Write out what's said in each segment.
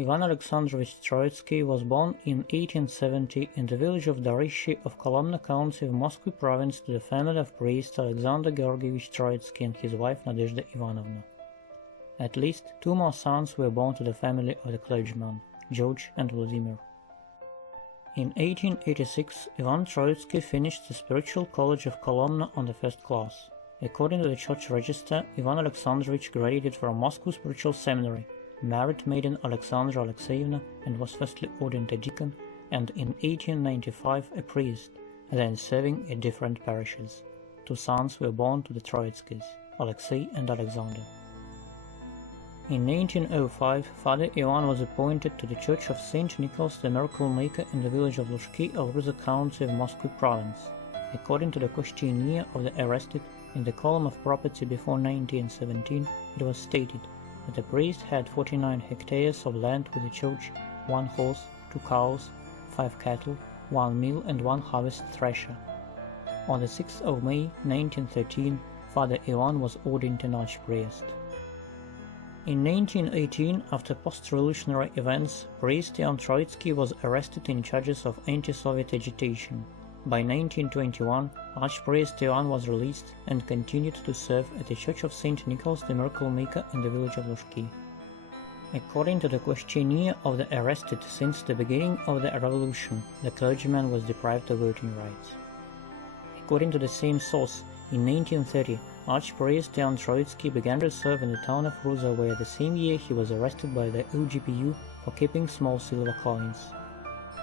Ioann Alexandrovich Troitskiy was born in 1870 in the village of Daryshi of Kolomna County of Moscow province to the family of priest Alexander Georgievich Troitsky and his wife Nadezhda Ivanovna. At least 2 more sons were born to the family of the clergymen, George and Vladimir. In 1886, Ioann Troitskiy finished the Spiritual College of Kolomna on the first class. According to the church register, Ioann Alexandrovich graduated from Moscow Spiritual Seminary, married maiden Alexandra Alexeyevna, and was firstly ordained a deacon, and in 1895 a priest, then serving in different parishes. 2 sons were born to the Troitskys, Alexei and Alexander. In 1905, Father Ioann was appointed to the Church of St. Nicholas the Miracle Maker in the village of Lushki of Ruza County of Moscow province. According to the questionnaire of the arrested, in the column of property before 1917, it was stated that the priest had 49 hectares of land with the church, 1 horse, 2 cows, 5 cattle, 1 mill and 1 harvest thresher. On the 6th of May 1913, Father Ioann was ordained an archpriest. In 1918, after post-revolutionary events, priest Ioann Troitskiy was arrested in charges of anti-Soviet agitation. By 1921, archpriest Ioann was released and continued to serve at the Church of St. Nicholas the Miracle Maker in the village of Lushki. According to the questionnaire of the arrested, since the beginning of the revolution, the clergyman was deprived of voting rights. According to the same source, in 1930, archpriest Ioann Troitskiy began to serve in the town of Ruza, where the same year he was arrested by the OGPU for keeping small silver coins.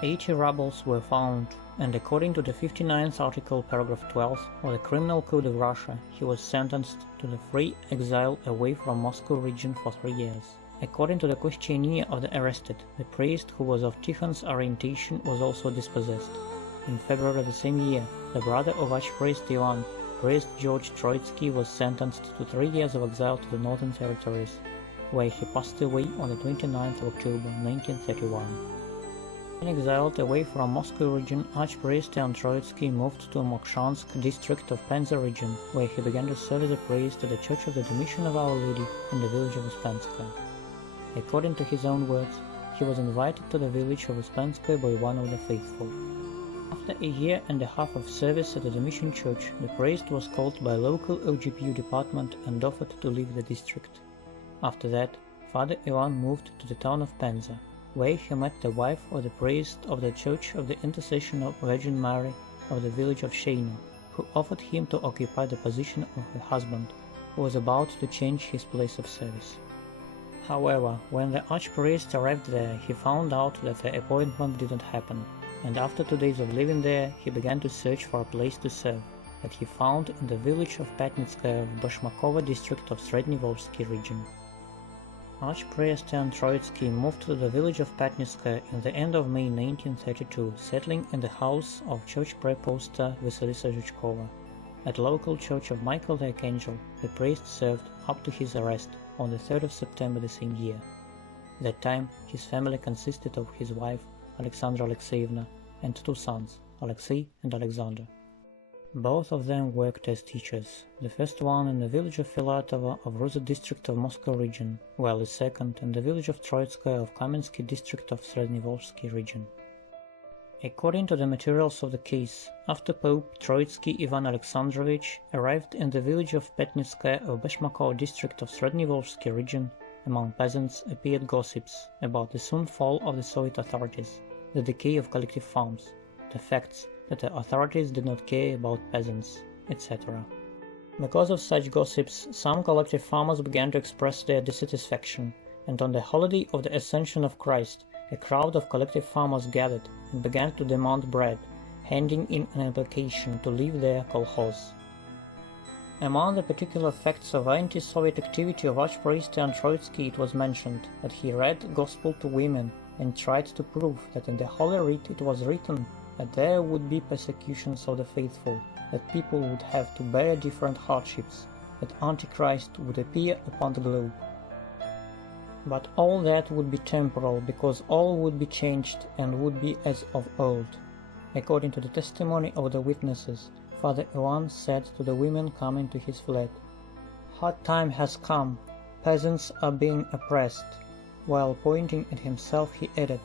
80 rubles were found, and according to the 59th article, paragraph 12 of the Criminal Code of Russia, he was sentenced to the free exile away from Moscow region for 3 years. According to the questionnaire of the arrested, the priest who was of Tikhon's orientation was also dispossessed. In February the same year, the brother of archpriest Ioann, priest George Troitsky, was sentenced to 3 years of exile to the Northern Territories, where he passed away on the 29th of October 1931. Exiled away from Moscow region, archpriest Ioann Troitsky moved to Mokshansk district of Penza region, where he began to serve as a priest at the Church of the Domitian of Our Lady in the village of Uspenskaya. According to his own words, he was invited to the village of Uspenskaya by one of the faithful. After a year and a half of service at the Domitian Church, the priest was called by local OGPU department and offered to leave the district. After that, Father Ioann moved to the town of Penza, where he met the wife of the priest of the Church of the Intercession of Virgin Mary of the village of Sheino, who offered him to occupy the position of her husband, who was about to change his place of service. However, when the archpriest arrived there, he found out that the appointment didn't happen, and after 2 days of living there, he began to search for a place to serve, that he found in the village of Patnitskaya of Bashmakova district of Srednyevolsky region. Archpriest Ioann Troitsky moved to the village of Patnitskaya in the end of May 1932, settling in the house of church preposta Vasilisa Zhuchkova. At local church of Michael the Archangel, the priest served up to his arrest on the 3rd of September the same year. At that time, his family consisted of his wife, Alexandra Alexeyevna, and 2 sons, Alexei and Alexander. Both of them worked as teachers, the first one in the village of Filatovo of Ruza district of Moscow region, while the second in the village of Troitskaya of Kamensky district of Srednyevolsky region. According to the materials of the case, after Pope Troitsky Ioann Alexandrovich arrived in the village of Petnitskaya of Bashmakov district of Srednyevolsky region, among peasants appeared gossips about the soon fall of the Soviet authorities, the decay of collective farms, the facts that the authorities did not care about peasants, etc. Because of such gossips, some collective farmers began to express their dissatisfaction, and on the holiday of the Ascension of Christ, a crowd of collective farmers gathered and began to demand bread, handing in an application to leave their kolkhoz. Among the particular facts of anti-Soviet activity of archpriest Ioann Troitsky, it was mentioned that he read Gospel to women and tried to prove that in the Holy Writ it was written that there would be persecutions of the faithful, that people would have to bear different hardships, that Antichrist would appear upon the globe. But all that would be temporal, because all would be changed and would be as of old. According to the testimony of the witnesses, Father Ioann said to the women coming to his flat, "Hard time has come, peasants are being oppressed. While pointing at himself, he added,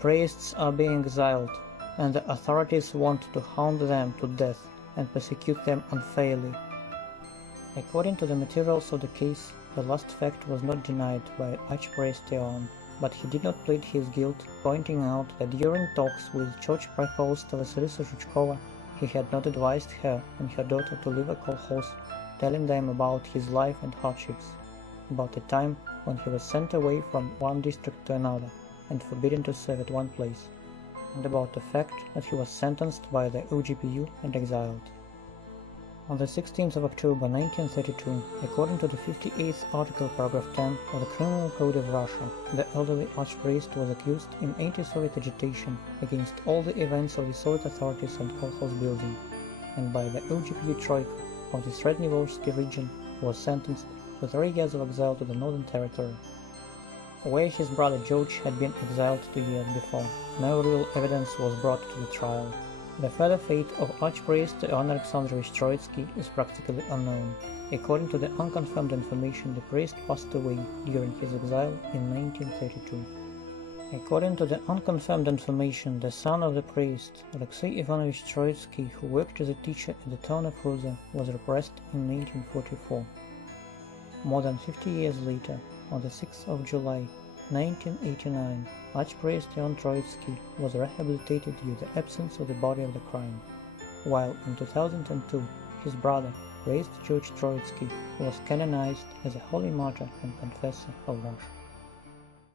"Priests are being exiled, and the authorities want to hound them to death and persecute them unfairly." According to the materials of the case, the last fact was not denied by archpriest Ioann, but he did not plead his guilt, pointing out that during talks with church provost Vasilisa Zhuchkova, he had not advised her and her daughter to leave a kolkhoz, telling them about his life and hardships, about the time when he was sent away from one district to another and forbidden to serve at one place, and about the fact that he was sentenced by the OGPU and exiled. On the 16th of October 1932, according to the 58th article, paragraph 10 of the Criminal Code of Russia, the elderly archpriest was accused in anti-Soviet agitation against all the events of the Soviet authorities and kolkhoz building, and by the OGPU Troika of the Srednyevolzhsky region was sentenced to 3 years of exile to the Northern Territory, where his brother George had been exiled 2 years before. No real evidence was brought to the trial. The further fate of archpriest Ioann Troitskiy is practically unknown. According to the unconfirmed information, the priest passed away during his exile in 1932. According to the unconfirmed information, the son of the priest, Alexei Ivanovich Troitsky, who worked as a teacher in the town of Ruza, was repressed in 1944. More than 50 years later, on the 6th of July 1989, archpriest Ioann Troitskiy was rehabilitated due to the absence of the body of the crime, while in 2002 his brother, priest George Troitsky, was canonized as a holy martyr and confessor of Russia.